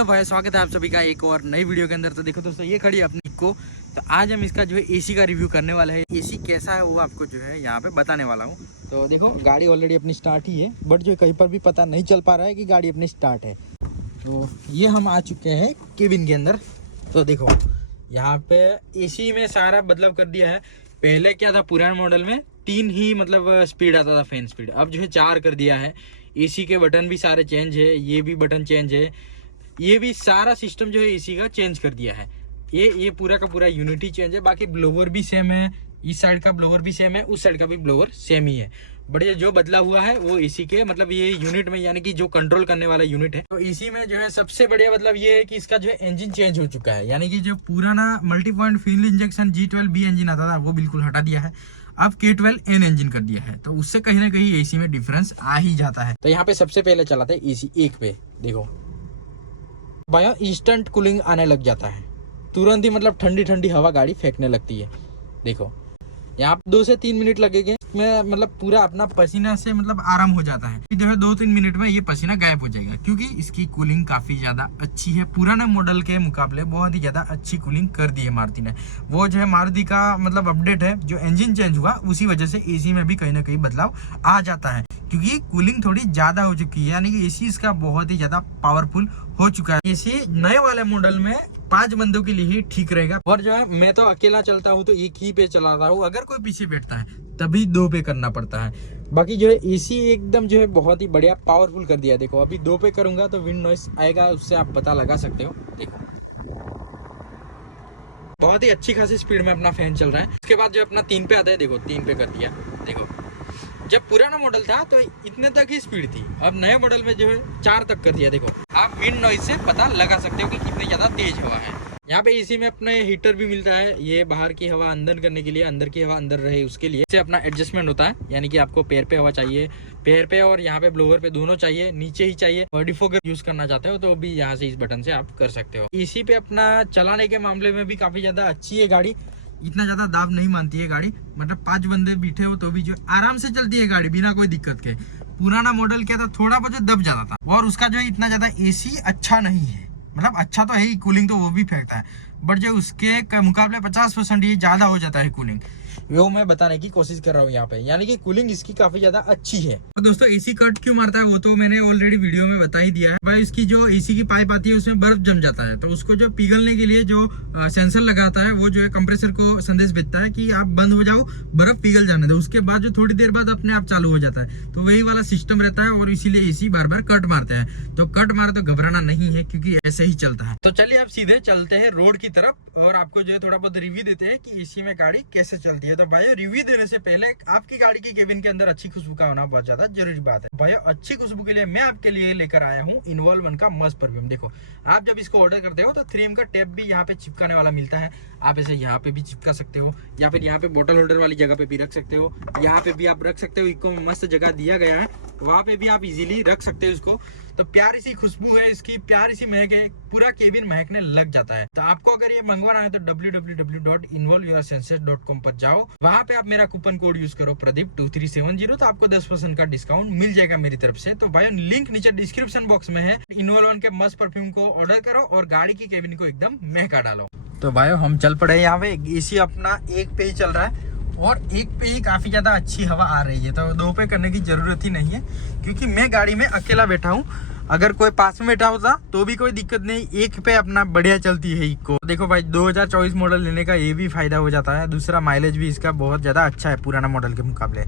Hello भाई, स्वागत है आप सभी का एक और नई वीडियो के अंदर। तो देखो दोस्तों, ये खड़ी है अपनी इको। तो आज हम इसका जो है एसी का रिव्यू करने वाला है। एसी कैसा है वो आपको जो है यहाँ पे बताने वाला हूँ। तो देखो, गाड़ी ऑलरेडी अपनी स्टार्ट ही है, बट जो कहीं पर भी पता नहीं चल पा रहा है कि गाड़ी अपनी स्टार्ट है। तो ये हम आ चुके हैं केबिन के अंदर। तो देखो यहाँ पे एसी में सारा बदलाव कर दिया है। पहले क्या था, पुराने मॉडल में 3 ही मतलब स्पीड आता था, फैन स्पीड। अब जो है 4 कर दिया है। एसी के बटन भी सारे चेंज है, ये भी बटन चेंज है, ये भी सारा सिस्टम जो है एसी का चेंज कर दिया है। ये पूरा का पूरा यूनिटी चेंज है। बाकी ब्लोवर भी सेम है, इस साइड का ब्लोवर भी सेम है, उस साइड का भी ब्लोवर सेम ही है। बट ये जो बदला हुआ है वो एसी के मतलब ये यूनिट में, यानी कि जो कंट्रोल करने वाला यूनिट है। तो एसी में जो है सबसे बढ़िया मतलब ये है कि इसका जो है इंजन चेंज हो चुका है। यानी कि जो पुराना multi point fuel injection G12B engine आता था वो बिल्कुल हटा दिया है। अब K12N इंजन कर दिया है। तो उससे कहीं ना कहीं एसी में डिफरेंस आ ही जाता है। तो यहाँ पे सबसे पहले चलाते हैं एसी 1 पे। देखो भाई, इंस्टेंट कूलिंग आने लग जाता है तुरंत ही, मतलब ठंडी ठंडी हवा गाड़ी फेंकने लगती है। देखो यहाँ 2 से 3 मिनट लगेंगे में, मतलब पूरा अपना पसीना से मतलब आराम हो जाता है। जो है 2-3 मिनट में ये पसीना गायब हो जाएगा, क्योंकि इसकी कूलिंग काफी ज्यादा अच्छी है। पुराने मॉडल के मुकाबले बहुत ही ज्यादा अच्छी कूलिंग कर दी है मारुति ने। वो जो है मारुति का मतलब अपडेट है, जो इंजन चेंज हुआ उसी वजह से एसी में भी कहीं ना कहीं बदलाव आ जाता है, क्योंकि कूलिंग थोड़ी ज्यादा हो चुकी है। यानी कि एसी इसका बहुत ही ज्यादा पावरफुल हो चुका है। एसी नए वाले मॉडल में 5 बंदों के लिए ही ठीक रहेगा। और जो है मैं तो अकेला चलता हूँ तो 1 ही पे चलाता हूँ। अगर कोई पीछे बैठता है तभी 2 पे करना पड़ता है। बाकी जो है एसी एकदम जो है बहुत ही बढ़िया पावरफुल कर दिया है। देखो अभी 2 पे करूंगा तो विंड नॉइस आएगा, उससे आप पता लगा सकते हो। देखो बहुत ही अच्छी खासी स्पीड में अपना फैन चल रहा है। उसके बाद जो अपना 3 पे आता है, देखो 3 पे कर दिया। देखो जब पुराना मॉडल था तो इतने तक ही स्पीड थी, अब नए मॉडल में जो है 4 तक कर दिया। देखो आप विंड नॉइज से पता लगा सकते हो कि कितनी ज्यादा तेज हवा है। यहाँ पे एसी में अपने हीटर भी मिलता है, ये बाहर की हवा अंदर करने के लिए, अंदर की हवा अंदर रहे उसके लिए। इससे अपना एडजस्टमेंट होता है, यानी कि आपको पैर पे हवा चाहिए, पैर पे और यहाँ पे ब्लोवर पे दोनों चाहिए, नीचे ही चाहिए। और डिफोगर यूज करना चाहते हो तो भी यहाँ से इस बटन से आप कर सकते हो। एसी पे अपना चलाने के मामले में भी काफी ज्यादा अच्छी है गाड़ी। इतना ज्यादा दाब नहीं मानती है गाड़ी, मतलब 5 बंदे बैठे हो तो भी जो आराम से चलती है गाड़ी बिना कोई दिक्कत के। पुराना मॉडल क्या था, थोड़ा बहुत दब जाता था। और उसका जो इतना ज्यादा एसी अच्छा नहीं है, मतलब अच्छा तो है ही, कूलिंग तो वो भी फेंकता है, बट जो उसके मुकाबले 50% ये ज्यादा हो जाता है कूलिंग। वो मैं बताने की कोशिश कर रहा हूँ यहाँ पे, यानी कि कूलिंग इसकी काफी ज्यादा अच्छी है। तो दोस्तों एसी कट क्यों मारता है वो तो मैंने ऑलरेडी वीडियो में बता ही दिया है। भाई इसकी जो एसी की पाइप आती है उसमें बर्फ जम जाता है, तो उसको जो पिघलने के लिए जो सेंसर लगाता है वो जो है कंप्रेसर को संदेश भेजता है कि आप बंद हो जाओ, बर्फ पिघल जाने दो। उसके बाद जो थोड़ी देर बाद अपने आप चालू हो जाता है। तो वही वाला सिस्टम रहता है और इसीलिए एसी बार बार कट मारते हैं। तो कट मारे तो घबराना नहीं है, क्योंकि ऐसे ही चलता है। तो चलिए आप सीधे चलते हैं रोड की तरफ और आपको जो है थोड़ा बहुत रिव्यू देते हैं कि एसी में गाड़ी कैसे चलती है। तो भाई रिव्यू देने से पहले आपकी गाड़ी की केबिन के अंदर अच्छी खुशबू का होना बहुत ज्यादा जरूरी बात है। भाई अच्छी खुशबू के लिए मैं आपके लिए लेकर आया हूँ इन्वॉल्व का मस्त परफ्यूम। देखो आप जब इसको ऑर्डर करते हो तो 3M का टेप भी यहाँ पे चिपकाने वाला मिलता है। आप इसे यहाँ पे भी चिपका सकते हो, या फिर यहाँ पे बोतल होल्डर वाली जगह पे भी रख सकते हो, यहाँ पे भी आप रख सकते हो। इको में मस्त जगह दिया गया है, वहाँ पे भी आप इजीली रख सकते हो इसको। तो प्यारी सी खुशबू है इसकी, प्यारी सी महक है, पूरा केबिन महकने लग जाता है। तो आपको अगर ये मंगवाना है तो www.involveyoursenses.com पर जाओ, वहाँ पे आप मेरा कूपन कोड यूज करो प्रदीप2370, तो आपको 10% का डिस्काउंट मिल जाएगा मेरी तरफ से। तो भाई लिंक नीचे डिस्क्रिप्शन बॉक्स में है। इन्वॉल्व के मस्त परफ्यूम को ऑर्डर करो और गाड़ी की केबिन को एकदम महका डालो। तो भाई हम चल पड़े यहाँ पे। एसी अपना 1 पे ही चल रहा है और 1 पे ही काफी ज्यादा अच्छी हवा आ रही है, तो 2 पे करने की जरूरत ही नहीं है, क्योंकि मैं गाड़ी में अकेला बैठा हूँ। अगर कोई पास में बैठा होता तो भी कोई दिक्कत नहीं, 1 पे अपना बढ़िया चलती है इको। देखो भाई 2024 मॉडल लेने का ये भी फायदा हो जाता है, दूसरा माइलेज भी इसका बहुत ज्यादा अच्छा है पुराना मॉडल के मुकाबले।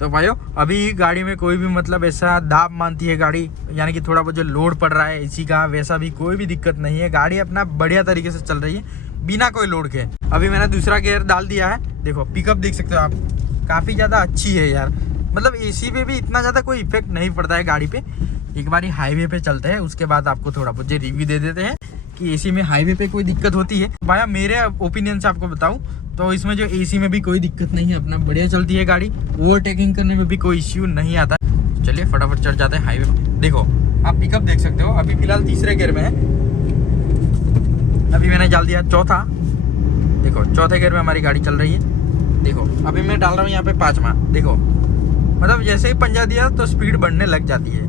तो भाइयों अभी गाड़ी में कोई भी मतलब ऐसा दाब मानती है गाड़ी, यानी कि थोड़ा बहुत जो लोड पड़ रहा है एसी का, वैसा भी कोई भी दिक्कत नहीं है। गाड़ी अपना बढ़िया तरीके से चल रही है बिना कोई लोड के। अभी मैंने दूसरा गियर डाल दिया है, देखो पिकअप देख सकते हो आप, काफी ज्यादा अच्छी है यार। मतलब एसी पे भी इतना ज्यादा कोई इफेक्ट नहीं पड़ता है गाड़ी पे। एक बारी हाईवे पे चलते हैं, उसके बाद आपको थोड़ा बहुत रिव्यू दे देते हैं कि एसी में हाईवे पे कोई दिक्कत होती है। भाई मेरे ओपिनियन से आपको बताऊं तो इसमें जो एसी में भी कोई दिक्कत नहीं है, अपना बढ़िया चलती है गाड़ी, ओवरटेकिंग करने में भी कोई इश्यू नहीं आता। चलिए फटाफट चढ़ जाते हैं हाईवे पे। देखो आप पिकअप देख सकते हो, अभी फिलहाल 3रे गियर में है, अभी मैंने डाल दिया 4था। देखो 4थे गियर में हमारी गाड़ी चल रही है। देखो अभी मैं डाल रहा हूँ यहाँ पे 5वां। देखो मतलब जैसे ही पंजा दिया तो स्पीड बढ़ने लग जाती है।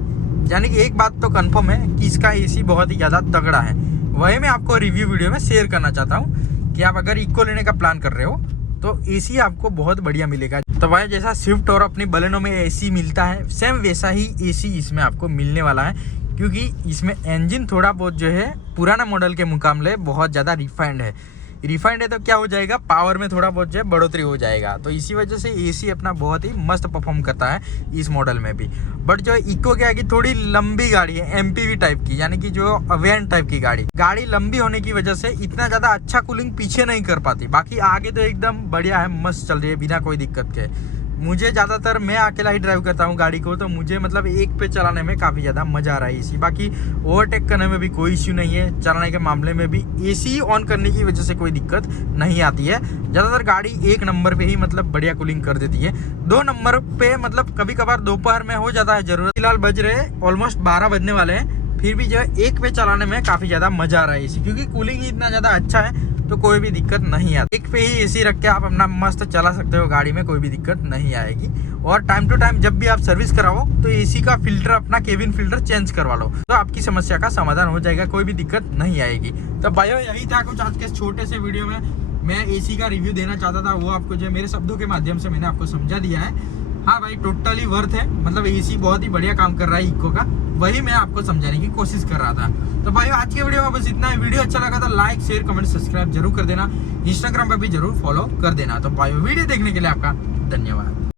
यानी कि एक बात तो कंफर्म है कि इसका एसी बहुत ही ज़्यादा तगड़ा है। वही मैं आपको रिव्यू वीडियो में शेयर करना चाहता हूँ कि आप अगर इको लेने का प्लान कर रहे हो तो एसी आपको बहुत बढ़िया मिलेगा। तो भाई जैसा स्विफ्ट और अपनी बलेनो में एसी मिलता है, सेम वैसा ही एसी इसमें आपको मिलने वाला है, क्योंकि इसमें इंजन थोड़ा बहुत जो है पुराना मॉडल के मुकाबले बहुत ज़्यादा रिफाइंड है। रिफाइंड है तो क्या हो जाएगा, पावर में थोड़ा बहुत जो है बढ़ोतरी हो जाएगा। तो इसी वजह से एसी अपना बहुत ही मस्त परफॉर्म करता है इस मॉडल में भी। बट जो इको क्या है कि थोड़ी लंबी गाड़ी है, एमपीवी टाइप की, यानी कि जो वैन टाइप की गाड़ी लंबी होने की वजह से इतना ज़्यादा अच्छा कूलिंग पीछे नहीं कर पाती। बाकी आगे तो एकदम बढ़िया है, मस्त चल रही है बिना कोई दिक्कत के। मुझे ज़्यादातर मैं अकेला ही ड्राइव करता हूँ गाड़ी को, तो मुझे मतलब एक पे चलाने में काफ़ी ज़्यादा मज़ा आ रहा है एसी। बाकी ओवरटेक करने में भी कोई इश्यू नहीं है, चलाने के मामले में भी एसी ऑन करने की वजह से कोई दिक्कत नहीं आती है। ज़्यादातर गाड़ी 1 नंबर पे ही मतलब बढ़िया कूलिंग कर देती है। 2 नंबर पे मतलब कभी कभार दोपहर में हो जाता है ज़रूरत। फिलहाल बज रहे ऑलमोस्ट 12 बजने वाले हैं, फिर भी जो है 1 पे चलाने में काफ़ी ज़्यादा मज़ा आ रहा है एसी, क्योंकि कूलिंग ही इतना ज़्यादा अच्छा है तो कोई भी दिक्कत नहीं आती। 1 पे ही एसी रख के आप अपना मस्त चला सकते हो गाड़ी में, कोई भी दिक्कत नहीं आएगी। और टाइम टू टाइम जब भी आप सर्विस कराओ तो एसी का फिल्टर, अपना केबिन फिल्टर चेंज करवा लो, तो आपकी समस्या का समाधान हो जाएगा, कोई भी दिक्कत नहीं आएगी। तो भाइयों यही था कुछ आज के छोटे से वीडियो में मैं एसी का रिव्यू देना चाहता था, वो आपको जो मेरे शब्दों के माध्यम से मैंने आपको समझा दिया है। हाँ भाई, टोटली वर्थ है, मतलब एसी बहुत ही बढ़िया काम कर रहा है इको का, वही मैं आपको समझाने की कोशिश कर रहा था। तो भाई आज के वीडियो में बस इतना है। वीडियो अच्छा लगा तो लाइक, शेयर, कमेंट, सब्सक्राइब जरूर कर देना। इंस्टाग्राम पे भी जरूर फॉलो कर देना। तो भाई वीडियो देखने के लिए आपका धन्यवाद।